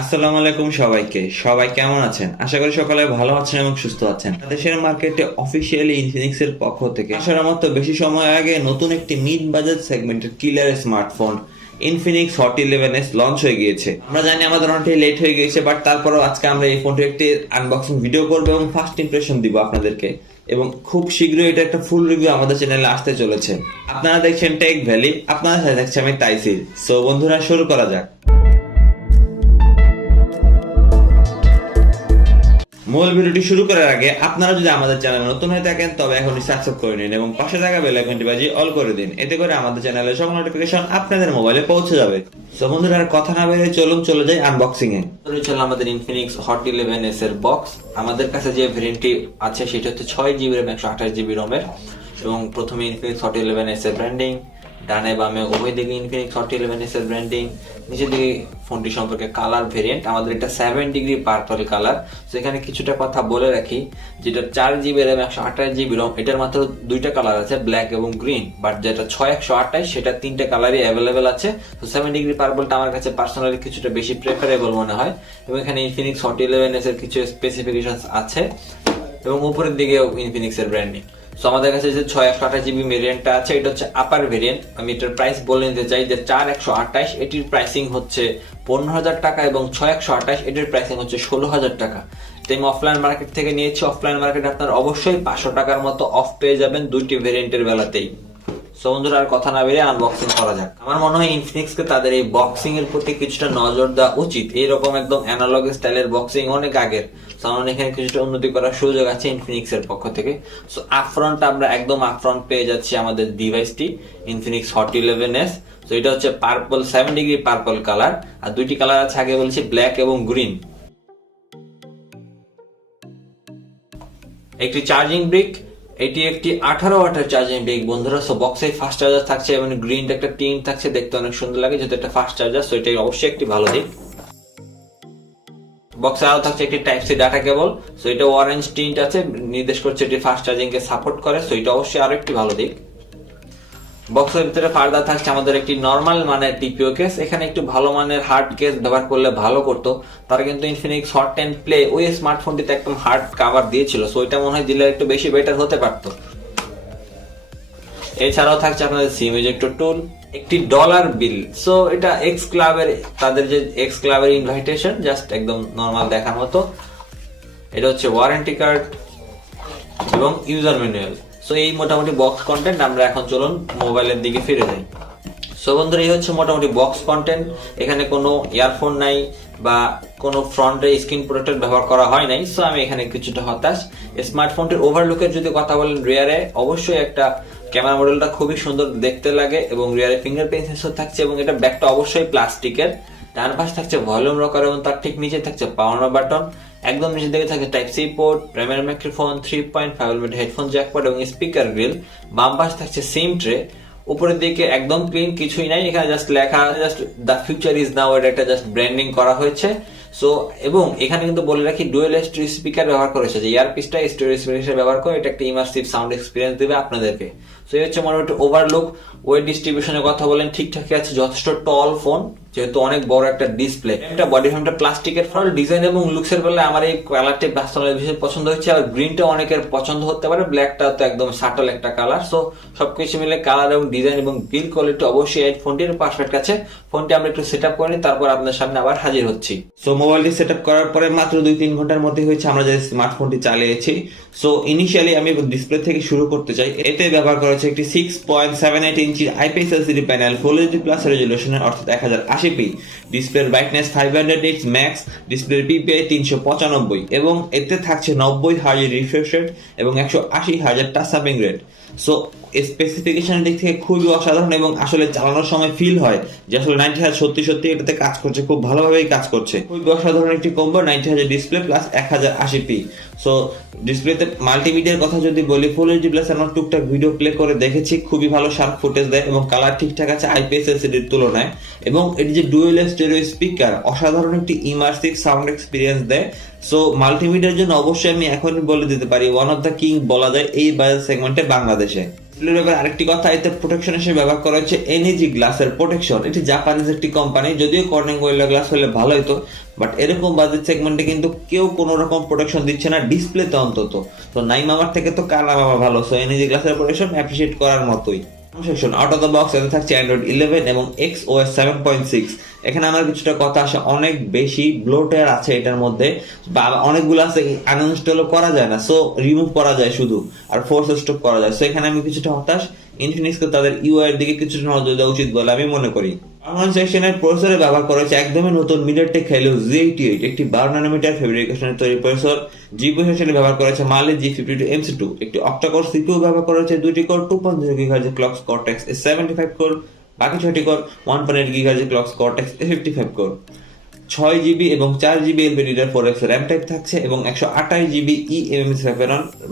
আসসালামু আলাইকুম সবাইকে। সবাই কেমন আছেন? আশা করি সকলে ভালো আছেন এবং সুস্থ আছেন। দেশের মার্কেটে অফিসিয়ালি ইনফিনিক্স এর পক্ষ থেকে আসার মতো বেশি সময় আগে নতুন একটি মিড বাজেট সেগমেন্টের killer smartphone Infinix Hot 11s launch হয়ে গিয়েছে। আমরা জানি আমাদের অনেকটাই লেট হয়ে গিয়েছে, বাট তারপরেও আজকে আমরা এই ফোনটির একটি আনবক্সিং ভিডিও করবো এবং ফার্স্ট ইমপ্রেশন দিব আপনাদেরকে, এবং খুব শীঘ্রই এটা একটা ফুল রিভিউ আমাদের চ্যানেলে আসতে চলেছে। আপনারা দেখছেন টেক ভ্যালি, আপনারা সাথে থাকছে আমি তাইসির। সো বন্ধুরা, শুরু করা যাক। মূল ভিডিওটি শুরু করার আগে আপনারা যদি আমাদের চ্যানেলে নতুন হয়ে থাকেন তবে এখনই সাবস্ক্রাইব করে নিন এবং পাশে থাকা বেল আইকনটি বাজিয়ে অল করে দিন। এতে করে আমাদের চ্যানেলের সব নোটিফিকেশন আপনাদের মোবাইলে পৌঁছে যাবে। সো বন্ধুরা, আর কথা না বেরিয়ে চলুন চলে যাই আনবক্সিং এ। চলো আমাদের ইনফিনিক্স হট 11s এর বক্স। আমাদের কাছে যে ভেরিয়েন্টটি আছে সেটা হচ্ছে 6GB RAM 128GB ROM এর, এবং প্রথমে ইনফিনিক্স হট 11s এর ব্র্যান্ডিং, ডানে বামে উভয় দিকে ইনফিনিক্স হট 11s এর ব্র্যান্ডিং, নিচের দিকে ফোনটি সম্পর্কে কালার ভেরিয়েন্ট। আমাদের এটা 7° পার্পল কালার। তো এখানে কিছুটা কথা বলে রাখি, যেটা 4GB RAM 128GB ROM, এটার মাত্র দুইটা কালার আছে, ব্ল্যাক এবং গ্রিন। বাট যেটা 6128 সেটা তিনটে কালারই অ্যাভেলেবেল আছে। তো 7° পার্পলটা আমার কাছে পার্সোনালি কিছুটা বেশি প্রেফারেবল মনে হয়, এবং এখানে ইনফিনিক্স হট 11s এর কিছু স্পেসিফিকেশন আছে, এবং উপরের দিকে ইনফিনিক্স এর ব্র্যান্ডিং। সো আমাদের কাছে যে 6128GB ভেরিয়েন্টটা আছে এটা হচ্ছে আপার ভেরিয়েন্ট। আমি এটার প্রাইস বলে নিতে চাই যে 4128 এটির প্রাইসিং হচ্ছে 15,000 টাকা, এবং 6128 এটির প্রাইসিং হচ্ছে 16,000 টাকা। তাই আমি অফলাইন মার্কেট থেকে নিয়েছি। অফলাইন মার্কেটে আপনার অবশ্যই 500 টাকার মতো অফ পেয়ে যাবেন দুইটি ভেরিয়েন্টের বেলাতেই। সো বন্ধুরা, আর কথা না বেরিয়ে আনবক্সিং করা যাক। আমার মনে হয় ইনফিনিক্স কে তাদের এই বক্সিং এর প্রতি কিছুটা নজর দেওয়া উচিত। এইরকম একদম অ্যানালগ স্টাইলের বক্সিং অনেক আগের, কারণ এখানে কিছুটা উন্নতি করার সুযোগ আছে ইনফিনিক্স এর পক্ষ থেকে। সো আপফ্রন্ট আমরা একদম আপফ্রন্ট পেয়ে যাচ্ছি আমাদের ডিভাইসটি ইনফিনিক্স হট 11s। তো এটা হচ্ছে পার্পল, 7° পার্পল কালার, আর দুইটি কালার আছে আগে বলেছি, ব্ল্যাক এবং গ্রিন। একটি চার্জিং ব্রিক, এটি একটি 18 ওয়াটের চার্জিং ব্রিক বন্ধুরা। সো বক্সে ফাস্ট চার্জার থাকছে, এবং গ্রিন একটা টিন থাকছে, দেখতে অনেক সুন্দর লাগে যেহেতু একটা ফাস্ট চার্জার। সো এটাই অবশ্যই একটি ভালো দিক। বক্সে আরো থাকছে একটি type C data cable. So এটা অরেঞ্জ টিন্ট আছে, নির্দেশ করছে এটি ফাস্ট চার্জিং কে সাপোর্ট করে। সো এটা অবশ্যই আরো একটি ভালো দিক। বক্সের ভিতরে ফার্দার থাকছে আমাদের একটি নরমাল মানের টিপিও কেস। এখানে একটু ভালো মানের হার্ড কেস ব্যবহার করলে ভালো করতো। তারা কিন্তু ইনফিনিক্স হট 10 প্লে ওই স্মার্টফোনটিতে একদম হার্ড কভার দিয়েছিল। সো এটা মনে হয় দিলে একটু বেশি বেটার হতে পারতো। এছাড়াও থাকছে আপনাদের সিম ইজেক্টর টুল, একটি ডলার বিল। সো এটা এক্স ক্লাবের, তাদের যে এক্স ক্লাবের ইনভাইটেশন, জাস্ট একদম নরমাল দেখার মতো। এটা হচ্ছে ওয়ারেন্টি কার্ড এবং ইউজার ম্যানুয়াল। সো এই মোটামুটি বক্স কন্টেন্ট। আমরা এখন চলুন মোবাইলের দিকে ফিরে যাই। সো বন্ধুরা, এই হচ্ছে মোটামুটি বক্স কন্টেন্ট। এখানে কোনো ইয়ারফোন নাই বা কোনো ফ্রন্টে স্ক্রিন প্রোটেক্টর ব্যবহার করা হয় নাই। সো আমি এখানে কিছুটা হতাশ। স্মার্টফোনটির ওভারলুকের যদি কথা বলেন, রিয়ারে অবশ্যই একটা ক্যামেরা মডেলটা খুবই সুন্দর দেখতে লাগে, এবং রিয়ারে ফিঙ্গারপ্রিন্ট সেন্সর থাকছে, এবং এটা ব্যাকটা অবশ্যই প্লাস্টিকের। ডান পাশে থাকছে ভলিউম রকার, এবং তার ঠিক নিচে থাকছে পাওয়ার বাটন। একদম নিচের দিকে থাকে type C port, primary microphone, 3.5mm headphone jack port এবং স্পিকার গ্রিল। বাম পাশে থাকছে সিম ট্রে। উপরের দিকে একদম ক্লিন, কিছুই নাই। এখানে জাস্ট লেখা, just the future is now, এটা একটা জাস্ট ব্র্যান্ডিং করা হয়েছে। সো এবং এখানে কিন্তু বলে রাখি ডুয়েল স্টোরেজ স্পিকার ব্যবহার করেছে, যে ইয়ারপিসটা স্টোরেজ স্পিকার ব্যবহার করে এটা একটা ইমার্সিভ সাউন্ড এক্সপিরিয়েন্স দেবে আপনাদেরকে। সো এই হচ্ছে মোটামুটি ওভারলুক। ওয়েট ডিস্ট্রিবিউশনের কথা বলেন, ঠিকঠাকই আছে, যথেষ্ট টল ফোন, যেহেতু অনেক বড় একটা ডিসপ্লে। একটা বডি ফ্রেমটা প্লাস্টিকের। ফ্রন্ট ডিজাইন এবং লুকসের বেলা আমার এই কালারটি পার্সোনালি ভীষণ পছন্দ হচ্ছে। আর গ্রিনটা অনেকের পছন্দ হতে পারে, ব্ল্যাকটা তো একদম সাটল একটা কালার। সো সবকিছু মিলে কালার এবং ডিজাইন এবং বিল্ড কোয়ালিটি অবশ্যই এই ফোনটির পারফেক্ট আছে। ফোনটি আমরা একটু সেট আপ করি, তারপর আপনার সামনে আবার হাজির হচ্ছি। সো মোবাইলটি সেট আপ করার পরে মাত্র 2-3 ঘন্টার মধ্যে হয়েছে আমরা যে স্মার্টফোনটি চালিয়েছি। সো ইনিশিয়ালি আমি ডিসপ্লে থেকে শুরু করতে চাই। এতে ব্যবহার করা হচ্ছে একটি 6.78 ইঞ্চির IPS LCD panel, full HD plus রেজুলেশনের, অর্থাৎ 1080p। ডিসপ্লের ব্রাইটনেস 500 নিটস ম্যাক্স, ডিসপ্লের PPI 395, এবং এতে থাকছে 90 হার্জ রিফ্রেশ রেট এবং 180 হার্জের টাচ ট্যাপিং রেট। সো স্পেসিফিকেশনের দিক থেকে খুবই অসাধারণ, এবং আসলে চালানোর সময় ফিল হয় যে আসলে 90 হার্জ সত্যি সত্যি এটাতে কাজ করছে, খুব ভালোভাবেই কাজ করছে। খুবই অসাধারণ একটি কম্বো, 90 হার্জের ডিসপ্লে প্লাস 1080p। সো ডিসপ্লেতে মাল্টিমিডিয়ার কথা যদি বলি, ফুল এইচডি প্লাস আমরা টুকটাক ভিডিও প্লে করে দেখেছি, খুবই ভালো শার্প ফুটেজ দেয়, এবং কালার ঠিকঠাক আছে IPS LCDর তুলনায়। এবং এটি যে ডুয়েল স্টেরিও স্পিকার, অসাধারণ একটি ইমার্সিভ সাউন্ড এক্সপিরিয়েন্স দেয়। সো মাল্টিমিডিয়ার জন্য অবশ্যই আমি এখনই বলে দিতে পারি ওয়ান অফ দ্য কিং বলা যায় এই বাজেট সেগমেন্টে বাংলাদেশে। ডিসপ্লের ব্যাপারে আরেকটি কথা, এতে প্রোটেকশন হিসেবে ব্যবহার করা হচ্ছে এনইজি গ্লাসের প্রোটেকশন। এটি জাপানিজ একটি কোম্পানি, যদিও কর্নিং গোরিল্লা গ্লাস হলে ভালো হতো, বাট এরকম বাজেট সেগমেন্টে কিন্তু কেউ কোনো রকম প্রোটেকশন দিচ্ছে না ডিসপ্লেতে অন্তত। তো নাইম আমার থেকে তো কালার আমার ভালো, সো এনইজি গ্লাসের প্রোটেকশন অ্যাপ্রিশিয়েট করার মতোই। Section out of the box এতে থাকছে অ্যান্ড্রয়েড 11 এবং XOS 7.6। এখানে আমার কিছুটা কথা আসে, অনেক বেশি ব্লোটওয়্যার আছে এটার মধ্যে, বা অনেকগুলো আছে আনইনস্টলও করা যায় না, সো রিমুভ করা যায় শুধু, আর ফোর্স স্টপ করা যায়। সো এখানে আমি কিছুটা হতাশ। ইনফিনিক্সকে তাদের ইউআই এর দিকে কিছুটা নজর দেওয়া উচিত বলে আমি মনে করি। পারফরম্যান্স সেকশনের প্রসেসরে ব্যবহার করা হয়েছে একদমই নতুন Mediatek Helio G88, একটি 12 ন্যানোমিটার ফেব্রিকেশনের তৈরি প্রসেসর। জিপিইউ সেকশনে ব্যবহার করা হয়েছে Mali G52 MC2, একটি Octa কোর সিপিইউ ব্যবহার করা হয়েছে 2টি core 2.0 GHz clock Cortex A75 core, বাকি 6টি core 1.8 GHz clock Cortex A55 core. 6GB এবং 4GB LPDDR4X Ram টাইপ থাকছে এবং 128GB eMMC5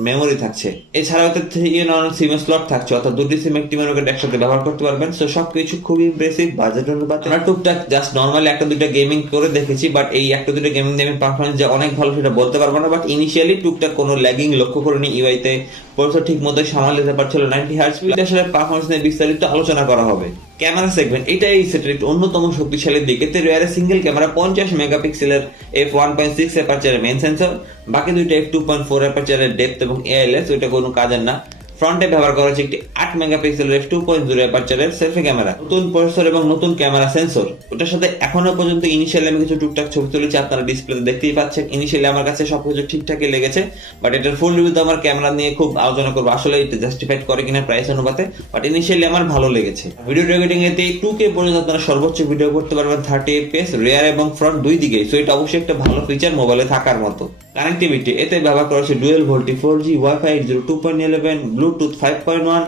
মেমোরি থাকছে। এছাড়াও এতে 3in1 সিম স্লট থাকছে, অর্থাৎ দুটি সিম একটি মেমোরি কার্ড একসাথে ব্যবহার করতে পারবেন। সো সবকিছু খুবই ইমপ্রেসিভ বাজেট অনুপাতে। আমরা টুকটাক জাস্ট নরমালি একটা দুইটা গেমিং করে দেখেছি, বাট এই একটা দুইটা গেমিং দিয়ে আমি পারফরম্যান্স যে অনেক ভালো সেটা বলতে পারবো না, বাট ইনিশিয়ালি টুকটাক কোনো ল্যাগিং লক্ষ্য করিনি। ইউআইতে প্রসেসর ঠিক মতো সামাল দিতে পারছিল 90 Hz। আসলে পারফরম্যান্স নিয়ে বিস্তারিত আলোচনা করা হবে। ক্যামেরা সেগমেন্ট, এটাই সেটের অন্যতম শক্তিশালী দিক। এতে রিয়ারে সিঙ্গেল ক্যামেরা 50 মেগাপিক্সেলের f1.6 অ্যাপারচারের মেইন সেন্সর, বাকি দুইটা f2.4 অ্যাপারচারের ডেপথ এবং ALS, ওইটা কোনো কাজের না। ফ্রন্টে ব্যবহার করা হচ্ছে একটি 8 মেগাপিক্সেলের f2.0 অ্যাপারচারের সেলফি ক্যামেরা, নতুন প্রসেসর এবং নতুন ক্যামেরা সেন্সর। ওটার সাথে এখনো পর্যন্ত ইনিশিয়ালি আমি কিছু টুকটাক ছবি তুলেছি, আপনারা ডিসপ্লেতে দেখতেই পাচ্ছেন। ইনিশিয়ালি আমার কাছে সবকিছু ঠিকঠাকই লেগেছে, বাট এটার ফুল রিভিউতে আমার ক্যামেরা নিয়ে খুব আলোচনা করবো, আসলে এটা জাস্টিফাইড করে কিনা প্রাইস অনুপাতে, বাট ইনিশিয়ালি আমার ভালো লেগেছে। ভিডিও রেকর্ডিং এতে 2K পর্যন্ত আপনারা সর্বোচ্চ ভিডিও করতে পারবেন 30 fps রিয়ার এবং ফ্রন্ট দুই দিকে। সো এটা অবশ্যই একটা ভালো ফিচার মোবাইলে থাকার মতো। কানেক্টিভিটি, এতে ব্যবহার করা হচ্ছে dual VoLTE 4G, Wi-Fi 802.11, bluetooth 5.1,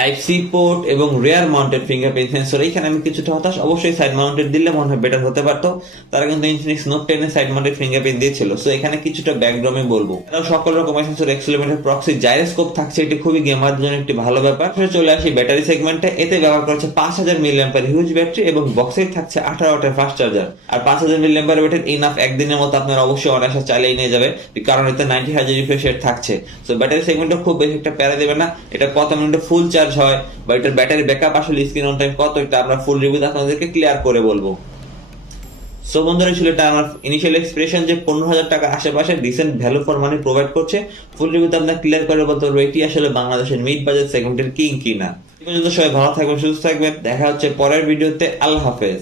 type C port এবং রিয়ার মাউন্টেড ফিঙ্গারপ্রিন্ট সেন্সর। এখানে আমি কিছুটা হতাশ, অবশ্যই সাইড মাউন্টেড দিলে মনে হয় বেটার হতে পারতো। তারা কিন্তু ইনফিনিক্স নোট 10 এর সাইড মাউন্টেড ফিঙ্গারপ্রিন্ট দিয়েছিল, সো এখানে কিছুটা ব্যাকড্রমে বলবো। এটাও সকল রকম সেন্সর, এক্সেলেরোমিটার, প্রক্সি, জাইরোস্কোপ থাকছে, এটি খুবই গেমারদের জন্য একটি ভালো ব্যাপার। চলে আসি ব্যাটারি সেগমেন্টে। এতে ব্যবহার করা হচ্ছে 5000 mAh হিউজ ব্যাটারি এবং বক্সে থাকছে 18 ওয়াটের ফাস্ট চার্জার। আর 5000 mAh ব্যাটারি ইনাফ একদিনের মতো আপনারা অবশ্যই অনায়াসে চালিয়ে নিয়ে যাবে, কারণ এতে 90 Hz রিফ্রেশ রেট থাকছে। সো ব্যাটারি সেগমেন্টে খুব বেশি একটা প্যারা দেবে না। এটা কত মিনিটে ফুল চার্জ হয় বা এটার ব্যাটারি ব্যাকআপ আসলে স্ক্রিন অন টাইম কত, এটা আমরা ফুল রিভিউতে আপনাদেরকে ক্লিয়ার করে বলবো। সো বন্ধুরা, ছিল এটা আমার ইনিশিয়াল এক্সপ্রেশন যে 15,000 টাকার আশেপাশে decent value for money provide করছে। ফুল রিভিউতে আপনারা ক্লিয়ার করে বলতে পারবো এটি আসলে বাংলাদেশের মিড বাজেট সেগমেন্টের কিং কিনা। এই পর্যন্ত সবাই ভালো থাকবেন, সুস্থ থাকবেন, দেখা হচ্ছে পরের ভিডিওতে। আল্লাহ হাফেজ।